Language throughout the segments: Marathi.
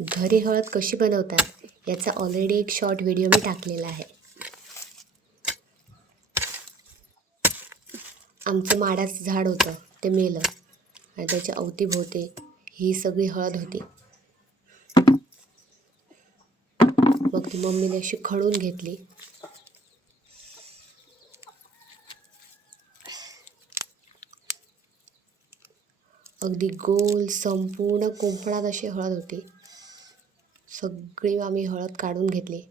घरी हळद कशी बनवतात याचा ऑलरेडी एक शॉर्ट व्हिडिओ मी टाकलेला आहे. आमचं माडाचं झाड होतं ते मेलं आणि त्याच्या अवतीभोवती ही सगळी हळद होती. मग ती मम्मीने अशी खळून घेतली. अगदी गोल संपूर्ण कोंफणात अशी हळद होती. सगळी आम्ही हळद काढून घेतली.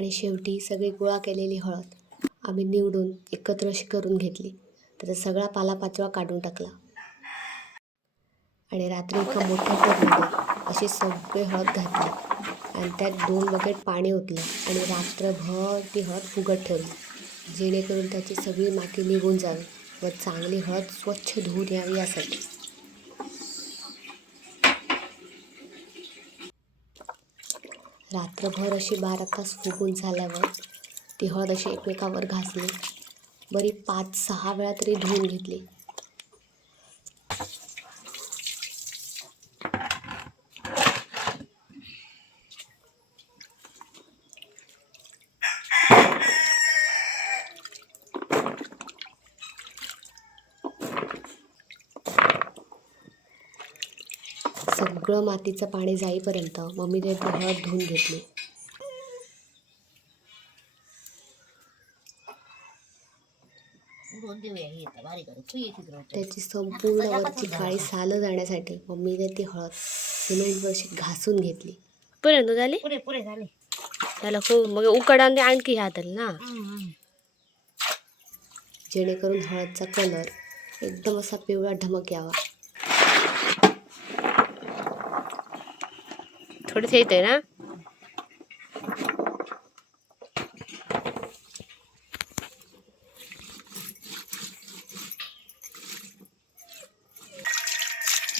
आणि शेवटी सगळी गोळा केलेली हळद आम्ही निवडून एकत्र अशी करून घेतली. त्याचा सगळा पालापाचोळा काढून टाकला. आणि रात्री एका मोठ्या टबमध्ये अशी सगळी हळद घातली. आणि त्यात दोन बकेट पाणी ओतलं आणि रात्रभर ती हळद फुगत ठेवली. जेणेकरून त्याची सगळी माती निघून जावी व चांगली हळद स्वच्छ धुवून यावी यासाठी. रात्रभर अशी बारा तास फुगून झाल्यावर ती हळद अशी एकमेकावर घासली. बरी पाच सहा वेळा तरी धुवून घेतली. सगळं मातीचं पाणी जाईपर्यंत मम्मीने ती हळद धुवून घेतली. हे. त्याची संपूर्ण वरची काळी सालं जाण्यासाठी मम्मीने ती हळद सिमेंटवर अशी घासून घेतली. पर्यंत झाली? पुरे पुरे झाले. त्याला खूप मग उकडा आणखी हाताल ना? जेणेकरून हळदचा कलर एकदम असा पिवळा ढमक यावा. थोडंच येत ना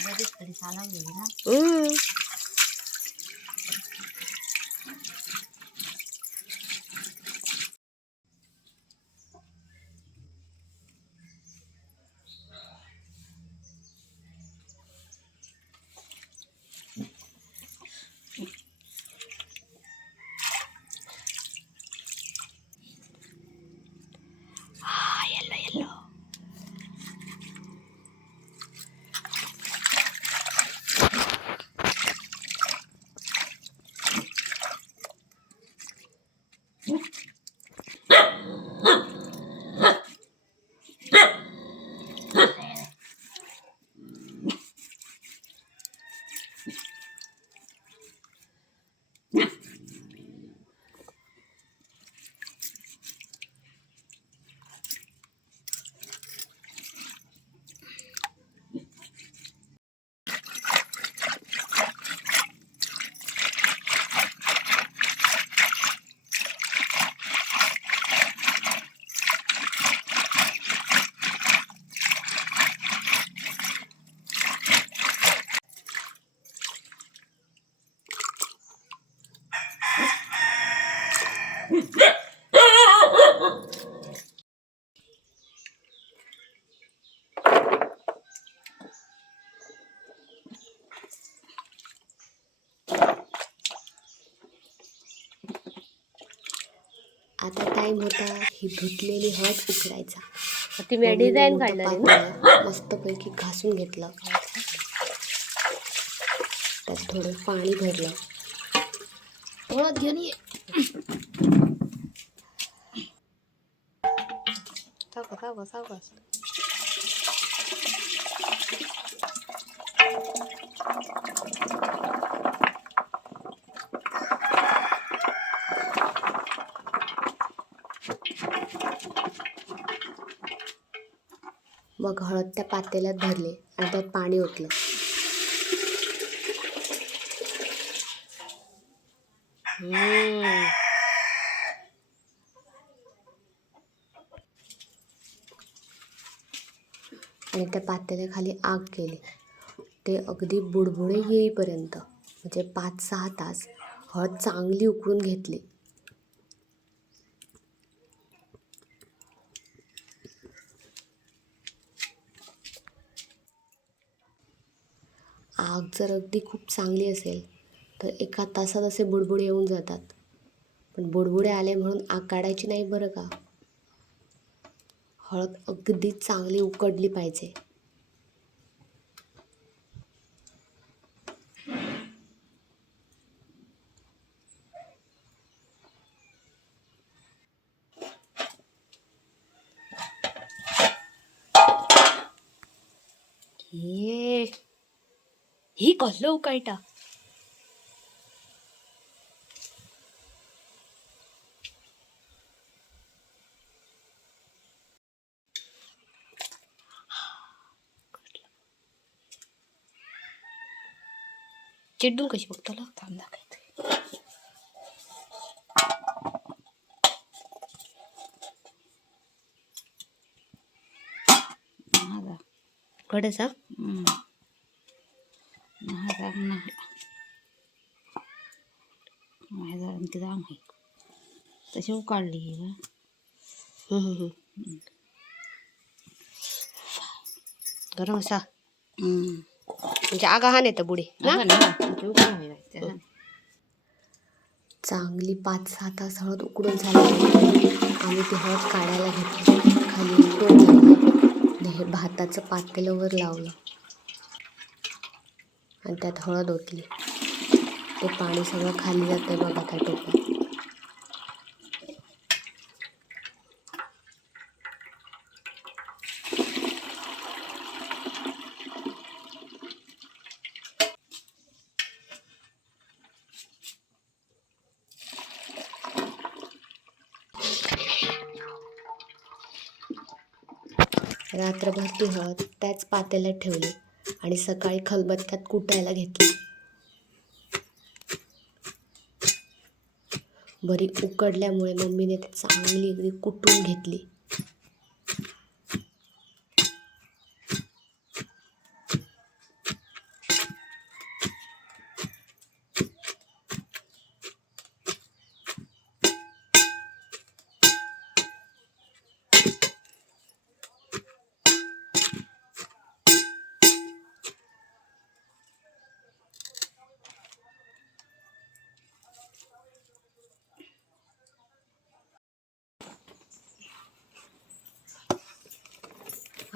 मध्येच तरी साला गेली ना आता टाइम होता ही धुतलेली हळद उकडायचा. ती मी डिझाईन ना पातेलं मस्तपैकी घासून घेतलं. त्यात थोडं पाणी भरलं. हळद घेऊन ये. सावकाश सावकाश मग हळद त्या पातेल्यात भरले आणि त्यात पाणी ओतलं. आणि त्या पातेल्याखाली आग केली. ते अगदी बुडबुडे येईपर्यंत म्हणजे पाच सहा तास हळद चांगली उकळून घेतली. आग जर अगदी खूप चांगली असेल तर एका तासात असे बुडबुडे येऊन जातात. पण बुडबुडे आले म्हणून आग काढायची नाही बरं का? हळद अगदी चांगली उकडली पाहिजे. ये ही कसलं उकळटा चिडून कशी बघतो थांब दाखवते कडे कडसा ही बा. गरम असा. म्हणजे आगा हा. नेतं बुडी. चांगली पाच सहा तास हळद उकडून झाली. आम्ही ती हळद काढायला घेतली. खाली उकळून झाली. हे भाताचं पातेलं वर लावलं. आणि त्यात हळद ओतली. ते पाणी सगळं खाली जातं बघा त्या टोपात. रात्रभर ती हळद त्याच पातेल्यात ठेवली आणि सकाळी खलबत्त्यात कुटायला घेतली. बरी उकडल्यामुळे मम्मीने ती चांगली अगदी कुटून घेतली.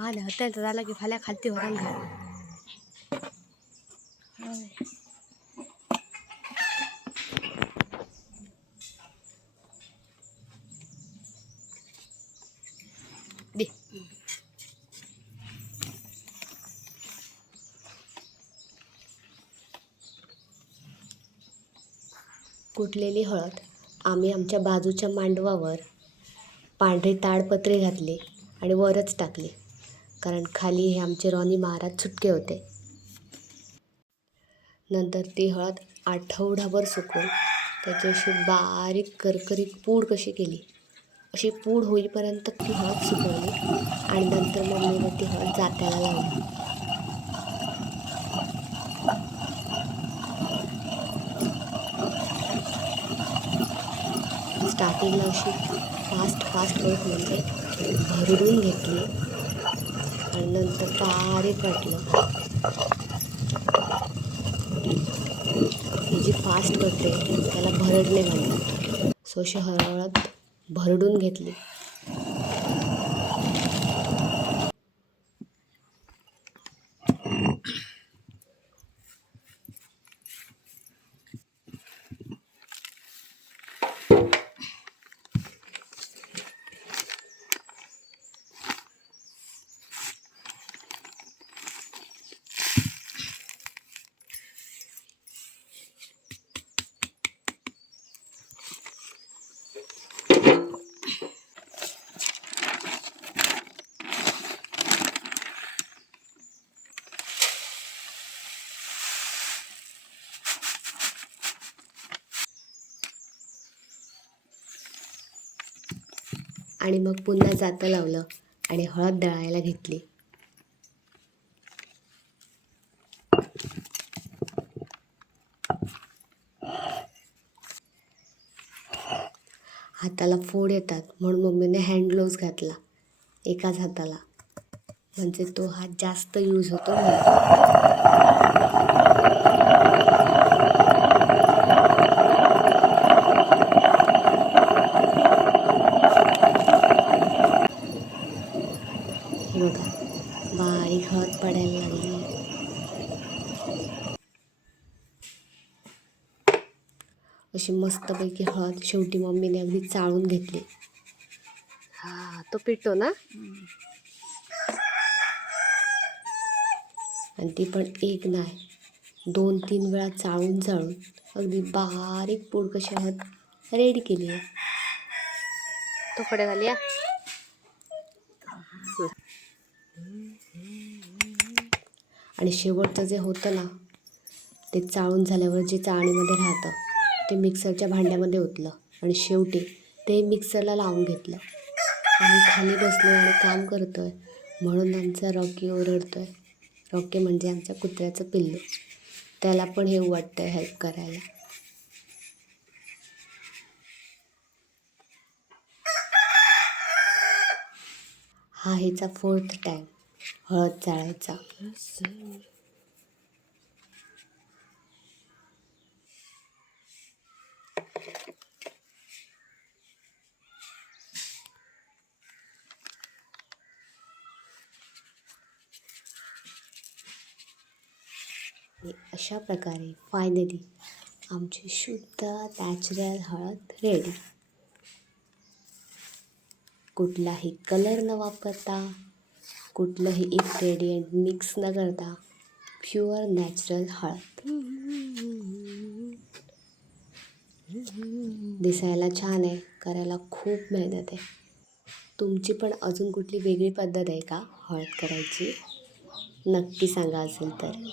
हा त्यांचा झाला की फाल्या खालती वरण घाल. दे. कुटलेली हळद आम्ही आमच्या बाजूच्या मांडवावर पांढरी ताडपत्री घातली आणि वरच टाकली. कारण खाली हे आमचे रॉनी महाराज सुटके होते. नंतर ती हळद आठवडाभर सुकून त्याची अशी बारीक करकरीत पूड कशी केली अशी पूड होईपर्यंत ती हळद सुकवली आणि नंतर मम्मीने ती हळद जात्याला लावली. स्टार्टिंगला अशी फास्ट फास्ट होत म्हणजे भरडून घेतली. आणि नंतर बारीक वाटलं ही जी फास्ट करते त्याला भरडणे म्हणतात. सो अशी हळद भरडून घेतली. आणि मग पुन्हा जातं लावलं आणि हळद दळायला घेतली. हाताला फोड येतात म्हणून मम्मीने हँड ग्लोव्ज घातला एकाच हाताला. म्हणजे तो हात जास्त यूज होतो म्हणून हे बघा बारीक हळद पडायला लागली अशी मस्तपैकी हळद शेवटी मम्मीने अगदी चाळून घेतली. हा तो पिटतो ना? आणि ती पण एक नाही. दोन तीन वेळा चाळून चाळून अगदी बारीक पूड कशी हळद रेडी केली आहे. तो कडे घाली या आणि शेवटचं जे होतं ना ते चाळून झाल्यावर जे चाळणीमध्ये राहतं ते मिक्सरच्या भांड्यामध्ये ओतलं आणि शेवटी ते मिक्सरला लावून घेतलं. आम्ही खाली बसलो आणि काम आहे म्हणून आमचा रॉकी ओरडतो आहे रॉकी म्हणजे आमच्या कुत्र्याचं पिल्लू. त्याला पण हे वाटतं आहे हेल्प करायला. हा ह्याचा फोर्थ टाईम हळद चाळायचा. अशा प्रकारे फायनली आमची शुद्ध नॅचरल हळद रेडी कुठलाही कलर न वापरता कुठलंही इन्ग्रेडियंट मिक्स न करता प्युअर नॅचरल हळद. दिसायला छान आहे करायला खूप मेहनत आहे. तुमची पण अजून कुठली वेगळी पद्धत आहे का? हळद करायची? नक्की सांगा असेल तर.